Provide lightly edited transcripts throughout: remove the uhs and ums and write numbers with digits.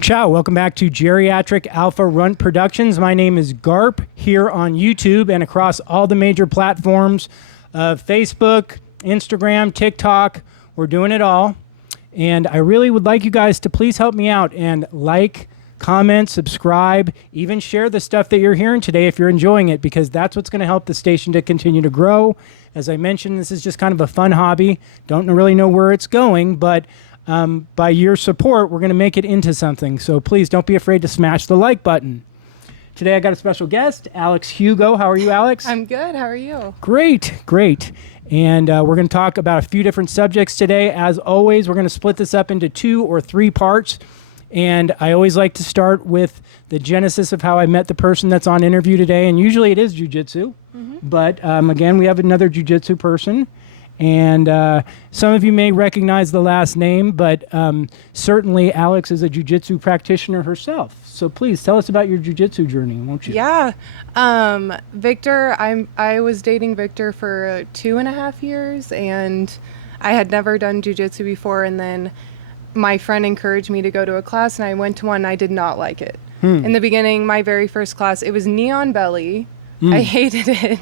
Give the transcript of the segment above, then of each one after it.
Ciao, welcome back to Geriatric Alpha Runt Productions. My name is Garp here on YouTube and across all the major platforms of Facebook, Instagram, TikTok. We're doing it all. And I really would like you guys to please help me out and like, comment, subscribe, even share the stuff that you're hearing today if you're enjoying it, because that's what's going to help the station to continue to grow. As I mentioned, this is just kind of a fun hobby. Don't really know where it's going, but by your support, we're going to make it into something. So please don't be afraid to smash the like button. Today I got a special guest, Alex Hugo. How are you, Alex? I'm good. How are you? Great, great. And we're going to talk about a few different subjects today. As always, we're going to split this up into 2 or 3 parts. And I always like to start with the genesis of how I met the person that's on interview today. And usually it is jiu-jitsu. But again, we have another jiu-jitsu person. And some of you may recognize the last name, but certainly Alex is a jiu-jitsu practitioner herself. So please tell us about your jiu-jitsu journey, won't you? Yeah. Victor, I was dating Victor for 2.5 years, and I had never done jiu-jitsu before. And then my friend encouraged me to go to a class, and I went to one, and I did not like it. In the beginning, my very first class, it was knee on belly. I hated it.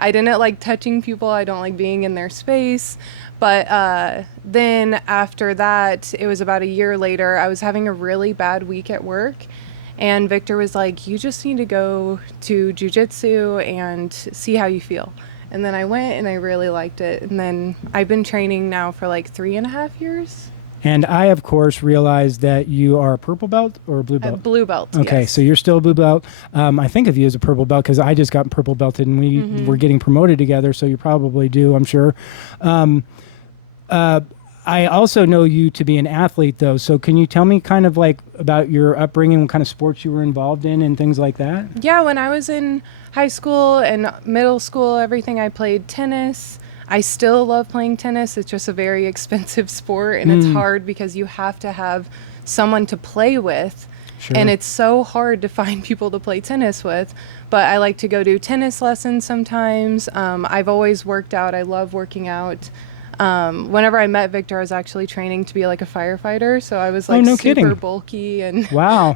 I didn't like touching people. I don't like being in their space. But then after that, it was about a year later, I was having a really bad week at work. And Victor was like, you just need to go to jiu-jitsu and see how you feel. And then I went and I really liked it. And then I've been training now for like 3.5 years. And I, of course, realized that you are a purple belt or a blue belt? Blue belt, Okay, yes. so you're still a blue belt. I think of you as a purple belt because I just got purple belted and we were getting promoted together, so you probably do, I'm sure. I also know you to be an athlete, though, so can you tell me kind of like about your upbringing, what kind of sports you were involved in and things like that? Yeah, when I was in high school and middle school, everything, I played tennis. I still love playing tennis. It's just a very expensive sport, and it's hard because you have to have someone to play with. Sure. And it's so hard to find people to play tennis with. But I like to go do tennis lessons sometimes. I've always worked out. I love working out. Whenever I met Victor, I was actually training to be like a firefighter. So I was like super bulky. And wow.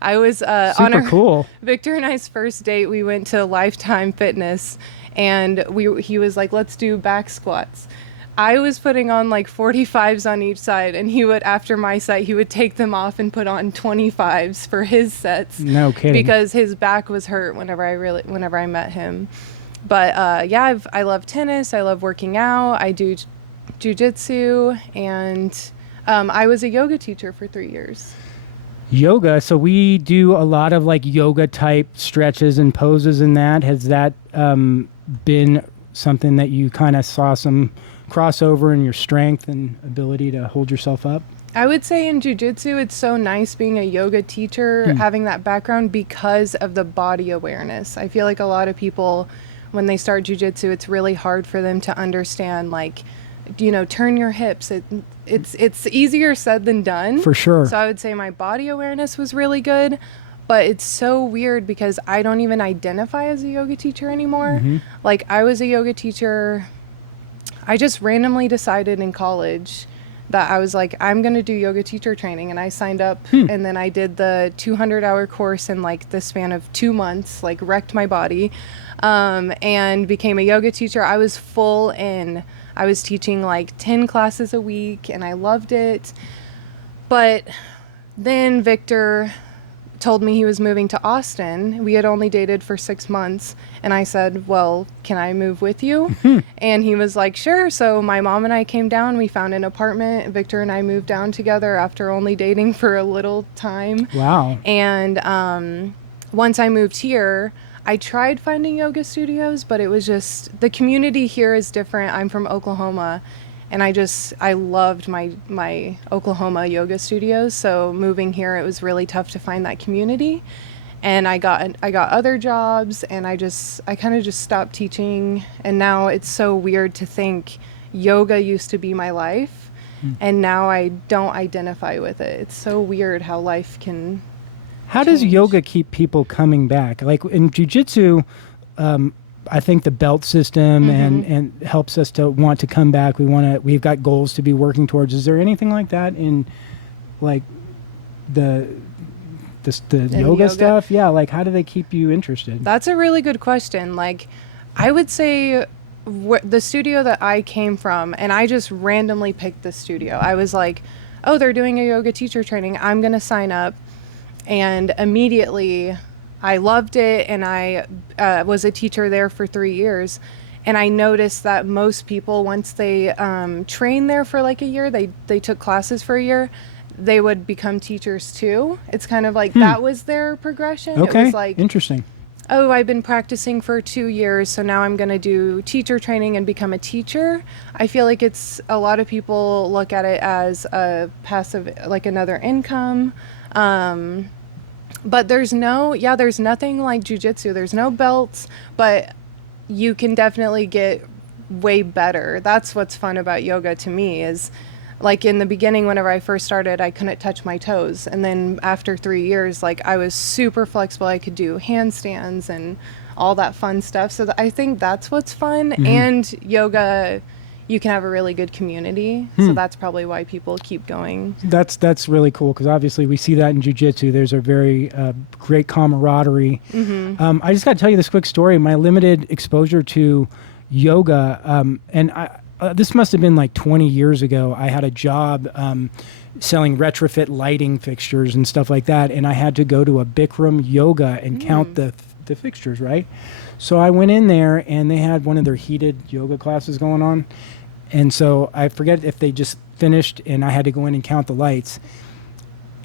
I was super cool. Victor and I's first date, we went to Lifetime Fitness. And he was like, let's do back squats. I was putting on like 45s on each side, and he would, after my set, he would take them off and put on 25s for his sets. No kidding. Because his back was hurt whenever I met him. But yeah, I love tennis. I love working out. I do jiu-jitsu, and I was a yoga teacher for 3 years. Yoga, so we do a lot of like yoga type stretches and poses and that. Has that been something that you kind of saw some crossover in your strength and ability to hold yourself up? I would say in jiu-jitsu, it's so nice being a yoga teacher, having that background because of the body awareness. I feel like a lot of people, when they start jiu-jitsu, it's really hard for them to understand, like, you know, turn your hips. It's easier said than done. For sure. So I would say my body awareness was really good. But it's so weird because I don't even identify as a yoga teacher anymore. Like, I was a yoga teacher. I just randomly decided in college that I was like, I'm going to do yoga teacher training. And I signed up and then I did the 200-hour course in like the span of 2 months, like wrecked my body, and became a yoga teacher. I was full in. I was teaching like 10 classes a week and I loved it. But then Victor told me he was moving to Austin. We had only dated for 6 months, and I said, well, can I move with you? And he was like, sure. So my mom and I came down, we found an apartment. Victor and I moved down together after only dating for a little time. Wow. And once I moved here, I tried finding yoga studios, but it was just, the community here is different. I'm from Oklahoma, and I loved my Oklahoma yoga studios. So moving here, it was really tough to find that community. And I got other jobs, and I kind of just stopped teaching. And now it's so weird to think yoga used to be my life, and now I don't identify with it. It's so weird how life can How does yoga keep people coming back? Like in jiu-jitsu, I think the belt system and helps us to want to come back. We've got goals to be working towards. Is there anything like that in like the yoga stuff? Yeah, like how do they keep you interested? That's a really good question. Like, I would say the studio that I came from, and I just randomly picked the studio. I was like, oh, they're doing a yoga teacher training. I'm going to sign up. And immediately I loved it. And I was a teacher there for 3 years. And I noticed that most people, once they train there for like a year, they took classes for a year, they would become teachers too. It's kind of like that was their progression. Okay, it was like, interesting. Oh, I've been practicing for 2 years, so now I'm going to do teacher training and become a teacher. I feel like it's a lot of people look at it as a passive, like another income. But there's nothing like jiu-jitsu. There's no belts, but you can definitely get way better. That's what's fun about yoga to me is, like in the beginning, whenever I first started, I couldn't touch my toes. And then after 3 years, like I was super flexible. I could do handstands and all that fun stuff. So I think that's what's fun. And yoga, you can have a really good community. So that's probably why people keep going. That's really cool because obviously we see that in jiu-jitsu. There's a very great camaraderie. I just got to tell you this quick story. My limited exposure to yoga, and this must have been like 20 years ago. I had a job selling retrofit lighting fixtures and stuff like that, and I had to go to a Bikram yoga and count the fixtures, right? So I went in there, and they had one of their heated yoga classes going on, and so I forget if they just finished, and I had to go in and count the lights.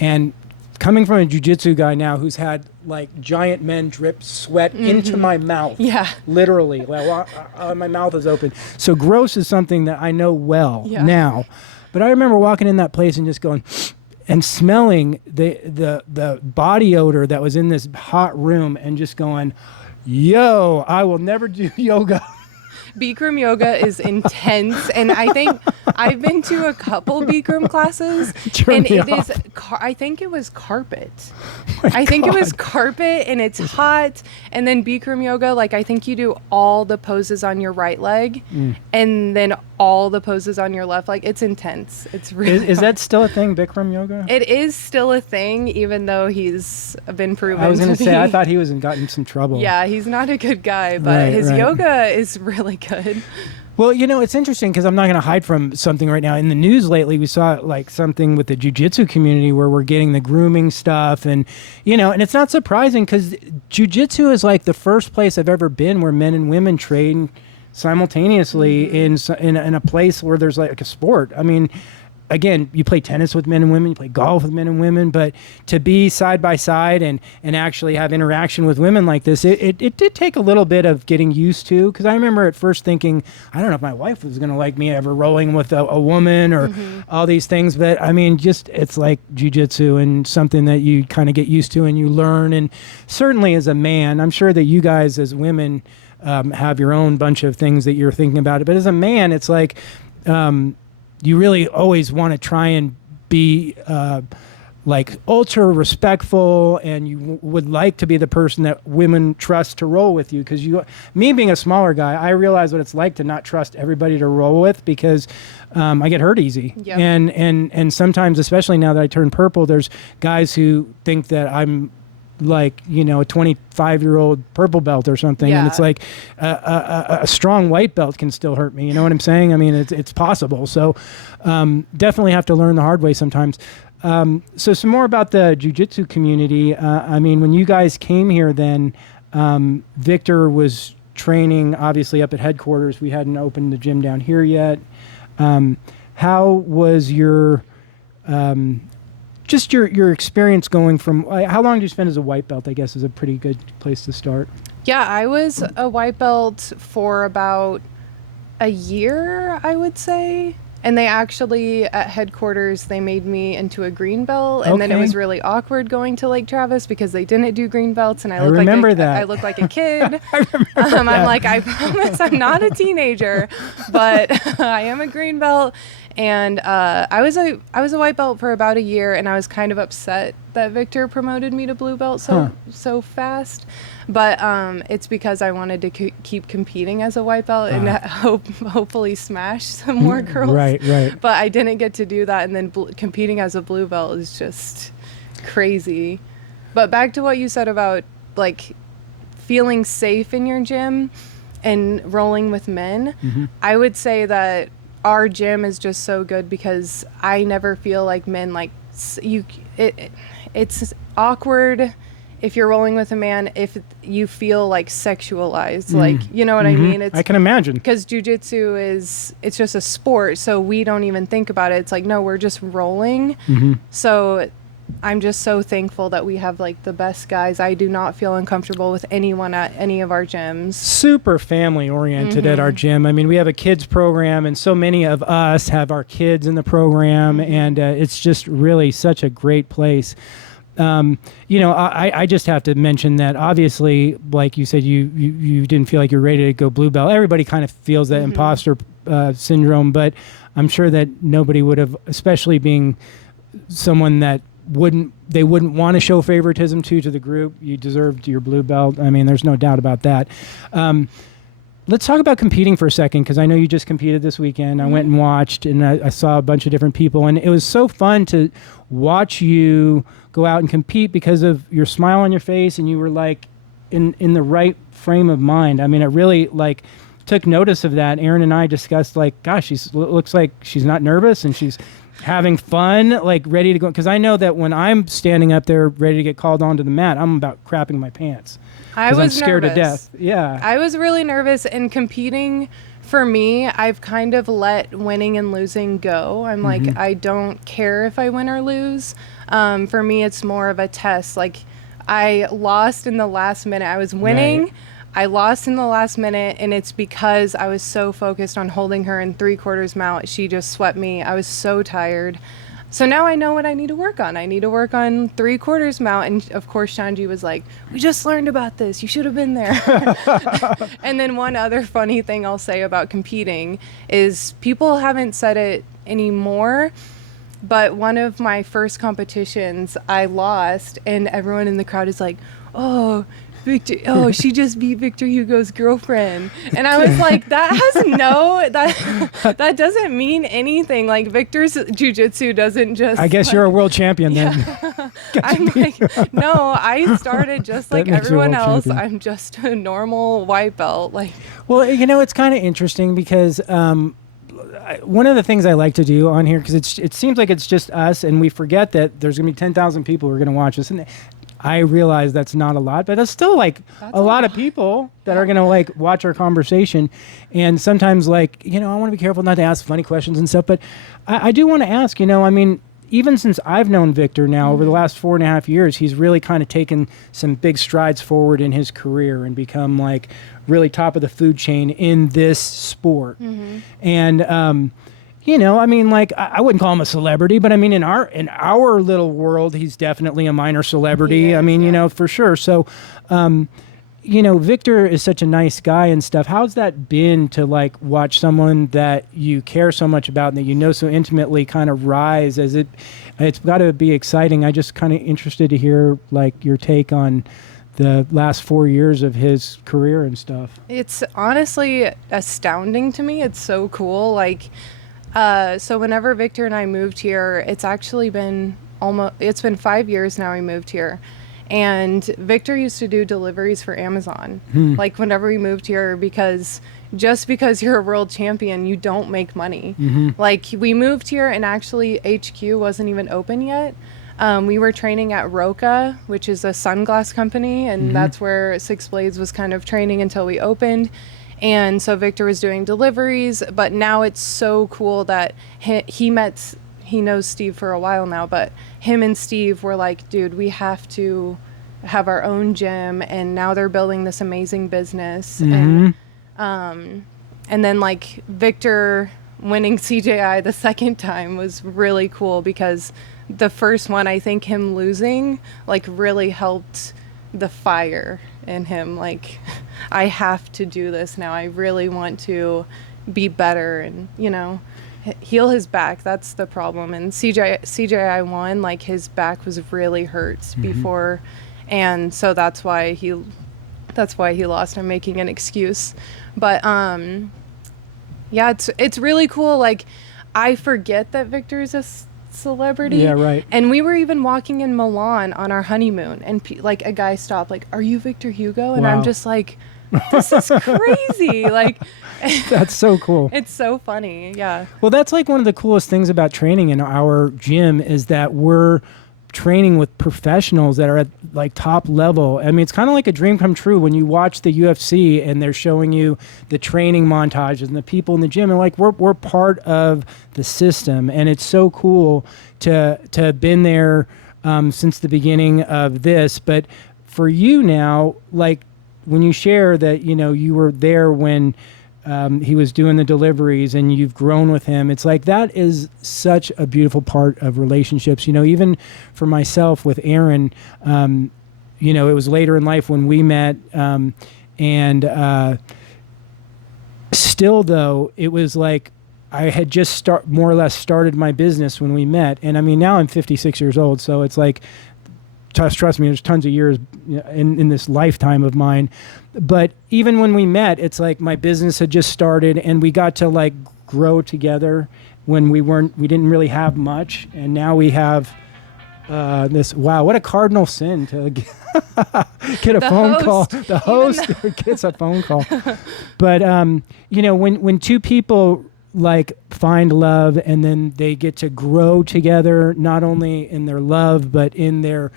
And coming from a jiu-jitsu guy now who's had like giant men drip sweat into my mouth. Yeah. Literally. Well, my mouth is open. So gross is something that I know well now. But I remember walking in that place and just going and smelling the body odor that was in this hot room and just going, yo, I will never do yoga. Bikram yoga is intense, and I think I've been to a couple Bikram classes, and it is. I think it was carpet. It was carpet, and it's hot. And then Bikram yoga, like I think you do all the poses on your right leg, and then all the poses on your left leg. It's intense. It's really. Is that still a thing, Bikram yoga? It is still a thing, even though he's been proven. I was going to say, I thought he was gotten some trouble. Yeah, he's not a good guy, but his yoga is really good. Well, you know, it's interesting because I'm not going to hide from something right now. In the news lately, we saw like something with the jiu-jitsu community where we're getting the grooming stuff and, you know, and it's not surprising because jiu-jitsu is like the first place I've ever been where men and women train simultaneously in a place where there's like a sport. I mean, again, you play tennis with men and women, you play golf with men and women, but to be side by side and actually have interaction with women like this, it did take a little bit of getting used to. Because I remember at first thinking, I don't know if my wife was going to like me ever rolling with a woman or all these things. But I mean, just it's like jiu-jitsu and something that you kind of get used to and you learn. And certainly as a man, I'm sure that you guys as women have your own bunch of things that you're thinking about it. But as a man, it's like... you really always want to try and be like ultra respectful, and you would like to be the person that women trust to roll with you. Because me being a smaller guy, I realize what it's like to not trust everybody to roll with because I get hurt easy. Yep. And sometimes, especially now that I turn purple, there's guys who think that I'm like, you know, a 25-year-old purple belt or something. And it's like a strong white belt can still hurt me. You know what I'm saying? I mean, it's possible. So definitely have to learn the hard way sometimes. So some more about the jiu-jitsu community. I mean, when you guys came here then, Victor was training obviously up at headquarters. We hadn't opened the gym down here yet. How was your... just your experience going from, how long did you spend as a white belt, I guess, is a pretty good place to start. Yeah, I was a white belt for about a year, I would say. And they actually, at headquarters, they made me into a green belt. And then it was really awkward going to Lake Travis because they didn't do green belts. And I look like a kid. I'm like, I promise I'm not a teenager, but I am a green belt. And I was a white belt for about a year, and I was kind of upset that Victor promoted me to blue belt so fast. But it's because I wanted to keep competing as a white belt and hopefully smash some more girls. Right. But I didn't get to do that, and then competing as a blue belt is just crazy. But back to what you said about like feeling safe in your gym and rolling with men, I would say that our gym is just so good because I never feel like men like it's awkward if you're rolling with a man if you feel like sexualized, like, you know what I mean? I can imagine. Because jiu-jitsu it's just a sport, so we don't even think about it. It's like, no, we're just rolling. So I'm just so thankful that we have like the best guys. I do not feel uncomfortable with anyone at any of our gyms. Super family oriented at our gym. I mean, we have a kids program, and so many of us have our kids in the program, and it's just really such a great place. You know, I just have to mention that obviously, like you said, you didn't feel like you're ready to go blue belt. Everybody kind of feels that imposter syndrome, but I'm sure that nobody would have, especially being someone that they wouldn't want to show favoritism to the group. You deserved your blue belt. I mean, there's no doubt about that. Let's talk about competing for a second, because I know you just competed this weekend. I went and watched, and I saw a bunch of different people, and it was so fun to watch you go out and compete because of your smile on your face, and you were like in the right frame of mind. I mean, it really like took notice of that. Aaron and I discussed like, gosh, looks like she's not nervous and she's having fun, like ready to go. Because I know that when I'm standing up there ready to get called onto the mat, I'm about crapping my pants. I'm scared to death. Yeah. I was really nervous, and competing for me, I've kind of let winning and losing go. I'm like, I don't care if I win or lose. For me, it's more of a test. Like, I lost in the last minute. I was winning. Right. I lost in the last minute, and it's because I was so focused on holding her in 3/4 mount. She just swept me. I was so tired. So now I know what I need to work on. I need to work on 3/4 mount. And of course, Shanji was like, we just learned about this. You should have been there. And then one other funny thing I'll say about competing is people haven't said it anymore, but one of my first competitions I lost, and everyone in the crowd is like, oh, Victor, oh, she just beat Victor Hugo's girlfriend. And I was like, that doesn't mean anything. Like, Victor's jiu-jitsu doesn't just... I guess you're a world champion then. Yeah. I'm like, no, I started just like everyone else. Champion. I'm just a normal white belt. Like, well, you know, it's kind of interesting because one of the things I like to do on here, because it seems like it's just us, and we forget that there's going to be 10,000 people who are going to watch us. And I realize that's not a lot, but that's still like a lot of people that are going to like watch our conversation. And sometimes, like, you know, I want to be careful not to ask funny questions and stuff, but I do want to ask, you know, I mean, even since I've known Victor now over the last 4.5 years, he's really kind of taken some big strides forward in his career and become like really top of the food chain in this sport. And, you know, I mean, like, I wouldn't call him a celebrity, but I mean, in our little world, he's definitely a minor celebrity. I mean, you know, for sure. So, you know, Victor is such a nice guy and stuff. How's that been to like watch someone that you care so much about and that you know so intimately kind of rise? It's got to be exciting. I just kind of interested to hear like your take on the last 4 years of his career and stuff. It's honestly astounding to me. It's so cool. Like, so whenever Victor and I moved here, it's been 5 years now we moved here. And Victor used to do deliveries for Amazon, like whenever we moved here, because just because you're a world champion, you don't make money. Like, we moved here and actually HQ wasn't even open yet. We were training at Roca, which is a sunglass company, and that's where Six Blades was kind of training until we opened. And so Victor was doing deliveries, but now it's so cool that he knows Steve for a while now, but him and Steve were like, dude, we have to have our own gym, and now they're building this amazing business. And then like Victor winning CJI the second time was really cool, because the first one, I think him losing like really helped the fire in him. Like, I have to do this now. I really want to be better and, you know, heal his back. That's the problem. And CJI won, like, his back was really hurt before, and so that's why he lost. I'm making an excuse, but yeah, it's really cool. Like, I forget that Victor is a celebrity. Yeah, right. And we were even walking in Milan on our honeymoon, and like a guy stopped, like, "Are you Victor Hugo?" And Wow. I'm just like, this is crazy. Like, That's so cool. it's so funny. Yeah. Well, that's like one of the coolest things about training in our gym is that we're training with professionals that are at like top level. I mean, it's kind of like a dream come true when you watch the UFC and they're showing you the training montages and the people in the gym, and like we're part of the system, and it's so cool to have been there since the beginning of this. But for you now, like when you share that, you know, you were there when he was doing the deliveries and you've grown with him. It's like that is such a beautiful part of relationships. You know, even for myself with Aaron, you know, it was later in life when we met. Still, though, it was like I had just more or less started my business when we met. And I mean, now I'm 56 years old. So it's like, trust me, there's tons of years in this lifetime of mine. But even when we met, it's like my business had just started and we got to like grow together when we didn't really have much. And now we have this, wow, what a cardinal sin to get a phone call. The host gets a phone call. But, you know, when two people like find love and then they get to grow together, not only in their love, but in their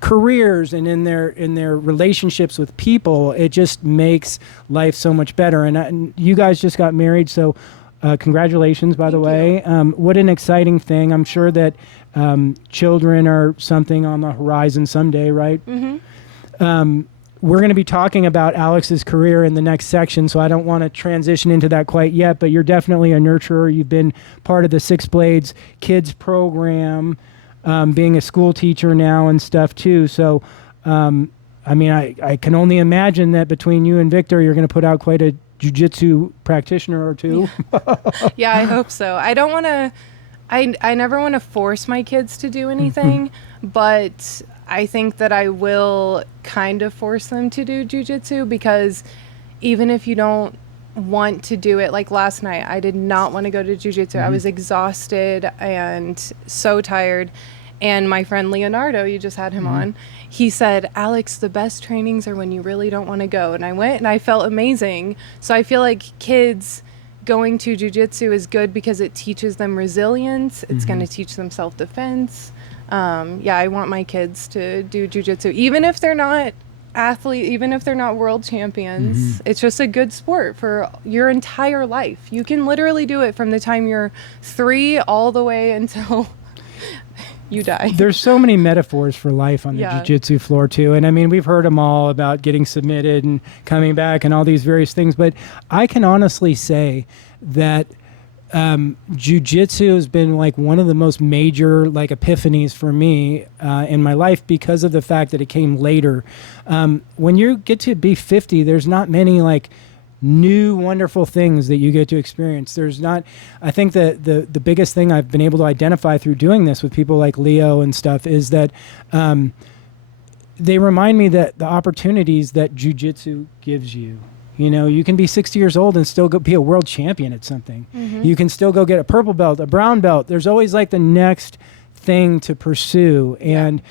careers and in their relationships with people, it just makes life so much better. And you guys just got married, so congratulations, by the way. What an exciting thing. I'm sure that children are something on the horizon someday, right? Mm-hmm. We're going to be talking about Alex's career in the next section, so I don't want to transition into that quite yet, but you're definitely a nurturer. You've been part of the Six Blades Kids program, being a school teacher now and stuff too. So, I mean, I can only imagine that between you and Victor, you're going to put out quite a jiu-jitsu practitioner or two. Yeah, I hope so. I don't want to, I never want to force my kids to do anything, but I think that I will kind of force them to do jiu-jitsu, because even if you don't want to do it, like last night, I did not want to go to jiu-jitsu. I was exhausted and so tired. And my friend Leonardo, you just had him on, he said, "Alex, the best trainings are when you really don't want to go." And I went and I felt amazing. So I feel like kids going to jiu-jitsu is good because it teaches them resilience. It's going to teach them self-defense. Yeah, I want my kids to do jiu-jitsu, even if they're not athletes, even if they're not world champions. It's just a good sport for your entire life. You can literally do it from the time you're 3 all the way until you die. There's so many metaphors for life on the jiu-jitsu floor too. And I mean, we've heard them all about getting submitted and coming back and all these various things. But I can honestly say that jiu-jitsu has been like one of the most major like epiphanies for me in my life, because of the fact that it came later. When you get to be 50, there's not many like new wonderful things that you get to experience. There's not, I think that the biggest thing I've been able to identify through doing this with people like Leo and stuff is that they remind me that the opportunities that jiu-jitsu gives you. You know, you can be 60 years old and still be a world champion at something. You can still go get a purple belt, a brown belt. There's always like the next thing to pursue. And,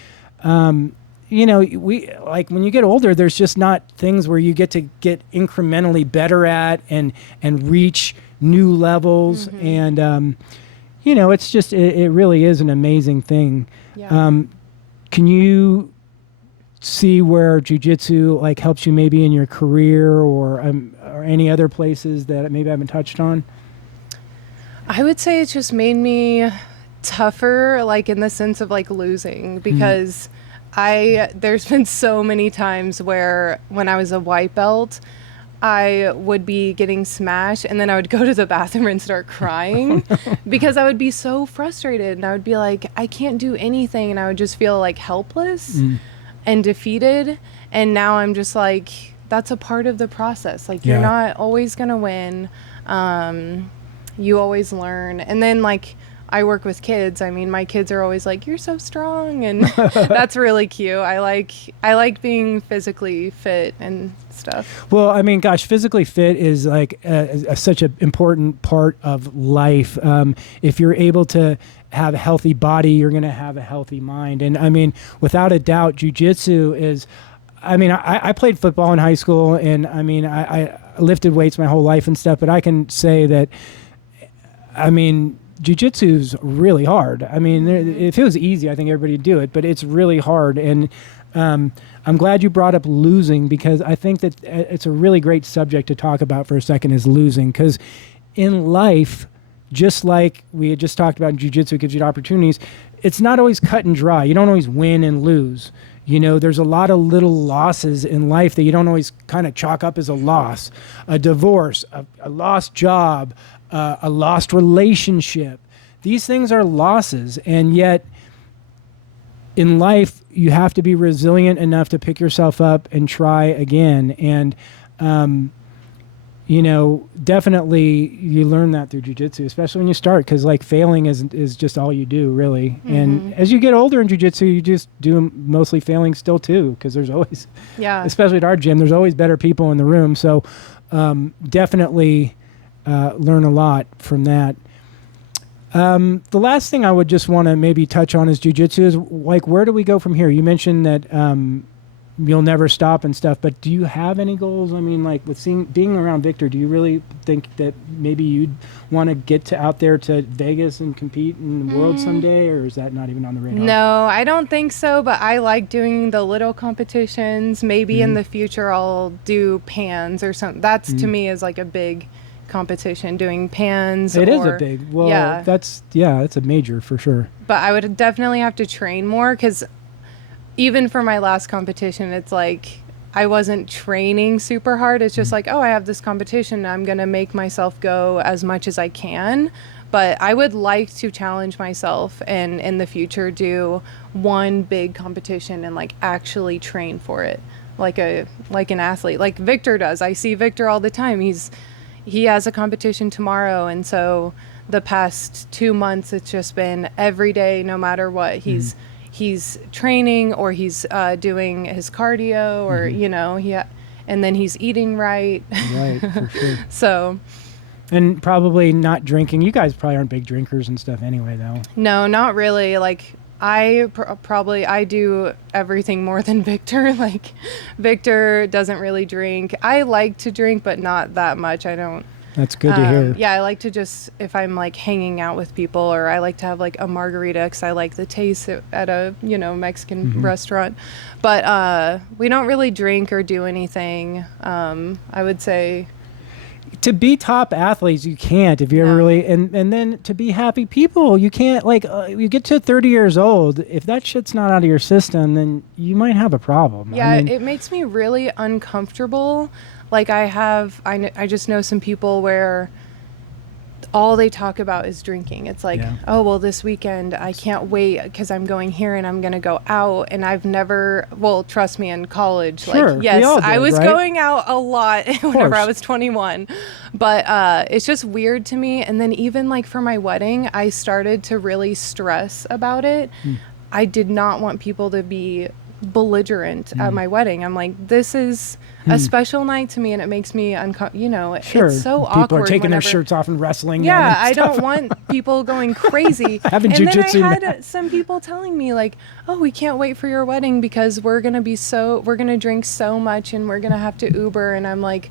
you know, we like when you get older, there's just not things where you get to get incrementally better at and reach new levels. And, you know, it's just, it really is an amazing thing. Can you see where jiu-jitsu like helps you maybe in your career or any other places that maybe I haven't touched on? I would say it's just made me tougher, like in the sense of like losing, because there's been so many times where when I was a white belt, I would be getting smashed and then I would go to the bathroom and start crying because I would be so frustrated and I would be like, I can't do anything, and I would just feel like helpless and defeated. And now I'm just like, that's a part of the process. Like, you're not always gonna win. You always learn. And then like, I work with kids. I mean, my kids are always like, "You're so strong," and that's really cute. I like being physically fit and stuff. Well, I mean, gosh, physically fit is like such an important part of life. If you're able to have a healthy body, you're going to have a healthy mind. And I mean, without a doubt, jiu-jitsu is, I mean, I played football in high school, and I mean, I lifted weights my whole life and stuff, but I can say that, I mean, jiu-jitsu is really hard. I mean, if it was easy, I think everybody would do it, but it's really hard. And I'm glad you brought up losing, because I think that it's a really great subject to talk about for a second, is losing. Because in life, just like we had just talked about, jiu-jitsu gives you opportunities, it's not always cut and dry. You don't always win and lose. You know, there's a lot of little losses in life that you don't always kind of chalk up as a loss. A divorce, a lost job, a lost relationship. These things are losses, and yet in life, you have to be resilient enough to pick yourself up and try again. And, you know, definitely you learn that through jiu-jitsu, especially when you start, because like failing is just all you do, really. Mm-hmm. And as you get older in jiu-jitsu, you just do mostly failing still too, because there's always, especially at our gym, there's always better people in the room. So definitely learn a lot from that. The last thing I would just want to maybe touch on is jiu-jitsu is, like, where do we go from here? You mentioned that you'll never stop and stuff, but do you have any goals? I mean, like with being around Victor, do you really think that maybe you'd want to get out there to Vegas and compete in the world someday, or is that not even on the radar? No, I don't think so, but I like doing the little competitions. Maybe in the future I'll do pans or something. That's to me is like a big competition, doing pans. It is a big, well, that's a major for sure. But I would definitely have to train more, because even for my last competition, it's like I wasn't training super hard. It's just like, oh, I have this competition, I'm gonna make myself go as much as I can. But I would like to challenge myself and in the future do one big competition and like actually train for it, like an athlete, like Victor does. I see Victor all the time. He has a competition tomorrow, and so the past 2 months it's just been every day, no matter what. He's training, or he's doing his cardio, or you know, and then he's eating right. Right, for sure. So, and probably not drinking. You guys probably aren't big drinkers and stuff anyway, though. No, not really. Like I do everything more than Victor. Like Victor doesn't really drink. I like to drink, but not that much. I don't. That's good to hear. Yeah, I like to just, if I'm like hanging out with people, or I like to have like a margarita because I like the taste at a, you know, Mexican restaurant. But we don't really drink or do anything. I would say. To be top athletes, you can't if you're really, and then to be happy people, you can't, like, you get to 30 years old, if that shit's not out of your system, then you might have a problem. Yeah, I mean, it makes me really uncomfortable. Like I just know some people where all they talk about is drinking. It's like, oh, well, this weekend I can't wait because I'm going here and I'm going to go out. And I've never, well, trust me, in college, sure, like, yes, did, I was right? going out a lot whenever I was 21. But it's just weird to me. And then even like for my wedding, I started to really stress about it. I did not want people to be belligerent at my wedding. I'm like, this is a special night to me, and it makes me you know, sure. It's so people awkward. People are taking their shirts off and wrestling. Yeah, I don't want people going crazy. Having and jiu-jitsu then I had some people telling me like, oh, we can't wait for your wedding because we're gonna drink so much and we're gonna have to Uber. And I'm like,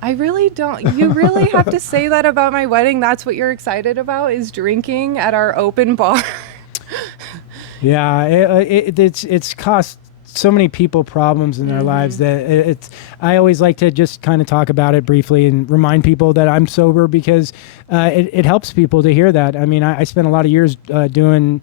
I really don't. You really have to say that about my wedding? That's what you're excited about, is drinking at our open bar? Yeah, it's cost so many people problems in their lives that I always like to just kind of talk about it briefly and remind people that I'm sober, because it helps people to hear that. I mean, I spent a lot of years doing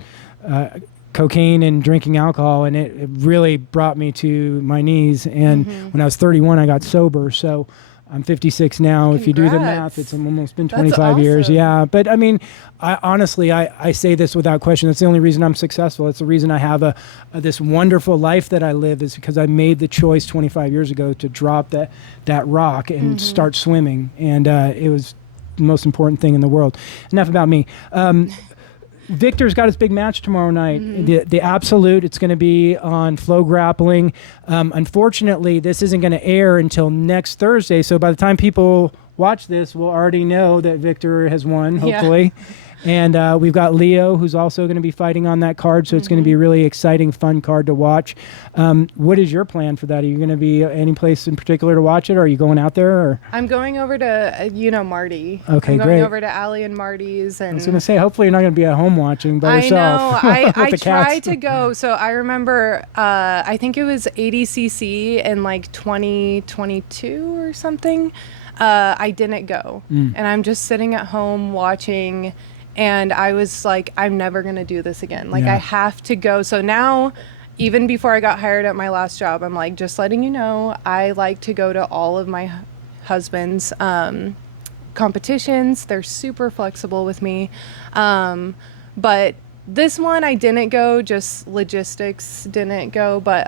cocaine and drinking alcohol, and it really brought me to my knees. And when I was 31, I got sober. So I'm 56 now. Congrats. If you do the math, it's almost been 25 years. Yeah. But I mean, I say this without question. That's the only reason I'm successful. It's the reason I have this wonderful life that I live, is because I made the choice 25 years ago to drop that rock and start swimming. And it was the most important thing in the world. Enough about me. Victor's got his big match tomorrow night. The Absolute. It's going to be on Flow Grappling. Unfortunately, this isn't going to air until next Thursday. So by the time people watch this, we'll already know that Victor has won, hopefully. And we've got Leo, who's also going to be fighting on that card. So it's going to be a really exciting, fun card to watch. What is your plan for that? Are you going to be any place in particular to watch it? Or are you going out there? Or? I'm going over to, Marty. Okay, I'm going great. over to Allie and Marty's. And I was going to say, hopefully you're not going to be at home watching by yourself. I know. with I the try cats. to go. So I remember, I think it was ADCC in like 2022 or something. I didn't go. And I'm just sitting at home watching. And I was like, I'm never going to do this again. Like, I have to go. So now, even before I got hired at my last job, I'm like, just letting you know, I like to go to all of my husband's competitions. They're super flexible with me. But this one I didn't go, just logistics didn't go. But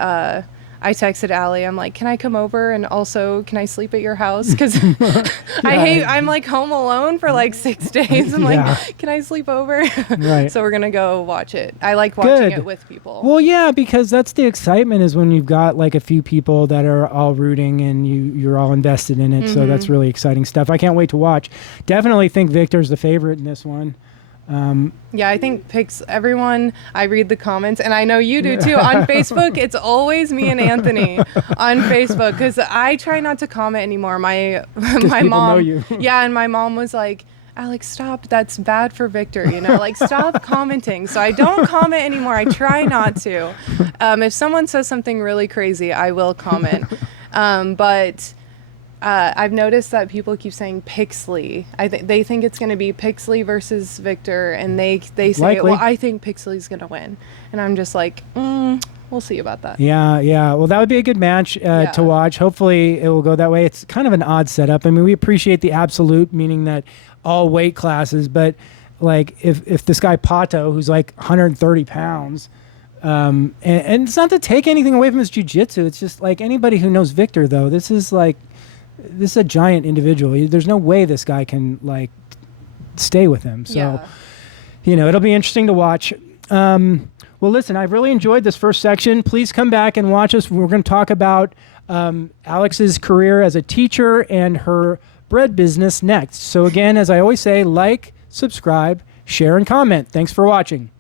I texted Allie. I'm like, can I come over? And also, can I sleep at your house? Because I'm like home alone for like 6 days. I'm like, can I sleep over? Right. So we're going to go watch it. I like watching it with people. Well, yeah, because that's the excitement is when you've got like a few people that are all rooting and you're all invested in it. So that's really exciting stuff. I can't wait to watch. Definitely think Victor's the favorite in this one. Yeah, I think everyone, I read the comments, and I know you do too, on Facebook. It's always me and Anthony on Facebook, because I try not to comment anymore. My mom, know you. Yeah, and my mom was like, Alex, stop, that's bad for Victor, like stop commenting. So I don't comment anymore. I try not to. If someone says something really crazy, I will comment. But I've noticed that people keep saying Pixley. They think it's going to be Pixley versus Victor, and they say, Likely. well, I think Pixley's going to win. And I'm just like, we'll see about that. Yeah. Well, that would be a good match to watch. Hopefully it will go that way. It's kind of an odd setup. I mean, we appreciate the absolute, meaning that all weight classes, but like if this guy Pato, who's like 130 pounds, and it's not to take anything away from his jiu-jitsu. It's just like anybody who knows Victor, though, this is a giant individual. There's no way this guy can like stay with him. So, it'll be interesting to watch. Well, listen, I've really enjoyed this first section. Please come back and watch us. We're going to talk about Alex's career as a teacher and her bread business next. So again, as I always say, like, subscribe, share, and comment. Thanks for watching.